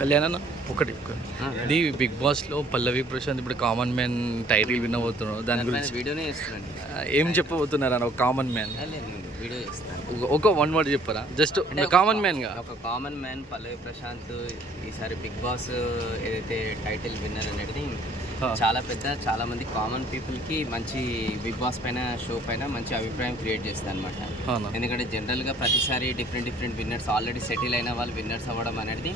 కళ్యాణ్ అన్న ఒకటి ఇది బిగ్ బాస్లో పల్లవి ప్రశాంత్ ఇప్పుడు కామన్ మ్యాన్ టైటిల్ విన్ అవుతున్నాడు. దాని గురించి వీడియోనే చేస్తున్నాను. ఏం చెప్పబోతున్నారు అన్న? ఒక కామన్ మ్యాన్ వీడియో చేస్తాను. ఒక వన్ వర్డ్ చెప్పరా? జస్ట్ కామన్ మ్యాన్గా. ఒక కామన్ మ్యాన్ పల్లవి ప్రశాంత్ ఈసారి బిగ్ బాస్ ఏదైతే టైటిల్ విన్నర్ అనేది చాలా పెద్ద, చాలా మంది కామన్ పీపుల్కి మంచి బిగ్ బాస్ పైన షో పైన మంచి అభిప్రాయం క్రియేట్ చేస్తుంది అనమాట. ఎందుకంటే జనరల్గా ప్రతిసారి డిఫరెంట్ విన్నర్స్ ఆల్రెడీ సెటిల్ అయిన వాళ్ళు విన్నర్స్ అవ్వడం అనేది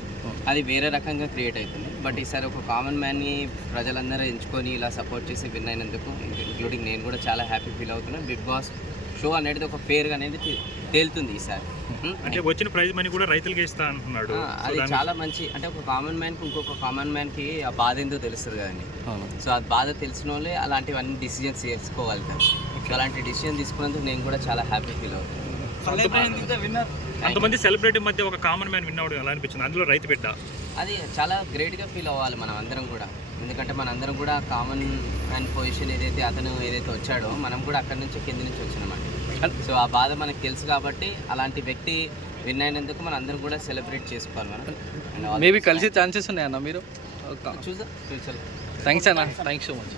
అది వేరే రకంగా క్రియేట్ అవుతుంది. బట్ ఈసారి ఒక కామన్ మ్యాన్ని ప్రజలందరూ ఎంచుకొని ఇలా సపోర్ట్ చేసి విన్ అయినందుకు ఇంక్లూడింగ్ నేను కూడా చాలా హ్యాపీ ఫీల్ అవుతున్నాను. బిగ్ బాస్ షో అనేది ఒక ఫేర్గా అనేది తేలుతుంది ఈసారి. అంటే వచ్చిన ప్రైజ్ మనీ కూడా రైతులకి ఇస్తా అంటున్నాడు. అది చాలా మంచి. అంటే ఒక కామన్ మ్యాన్కి ఇంకొక కామన్ మ్యాన్కి ఆ బాధ ఏందో తెలుస్తుంది కదండి. సో ఆ బాధ తెలిసిన వాళ్ళే అలాంటివన్నీ డిసిజన్స్ తీసుకోగలుగుతారు. సో అలాంటి డిసిజన్ తీసుకున్నందుకు నేను కూడా చాలా హ్యాపీ ఫీల్ అవుతాను. అంతమంది సెలబ్రిటీ మధ్య ఒక కామన్ మ్యాన్ విన్ అవ్వడం ఎలా అనిపించింది? అందులో రైతు బిడ్డ అది చాలా గ్రేట్గా ఫీల్ అవ్వాలి మనం అందరం కూడా. ఎందుకంటే మన అందరం కూడా కామన్ మ్యాన్ పొజిషన్ అతను ఏదైతే వచ్చాడో మనం కూడా అక్కడి నుంచి కింద నుంచి వచ్చినామండి. సో ఆ బాధ మనకు తెలుసు కాబట్టి అలాంటి వ్యక్తి విన్ అయినందుకు మనం అందరం కూడా సెలబ్రేట్ చేసుకోవాలి. మనం మేబీ కలిసే ఛాన్సెస్ ఉన్నాయన్న మీరు? చూద్దాం ఫ్యూచర్లో. థ్యాంక్స్ అన్న, థ్యాంక్స్ సో మచ్.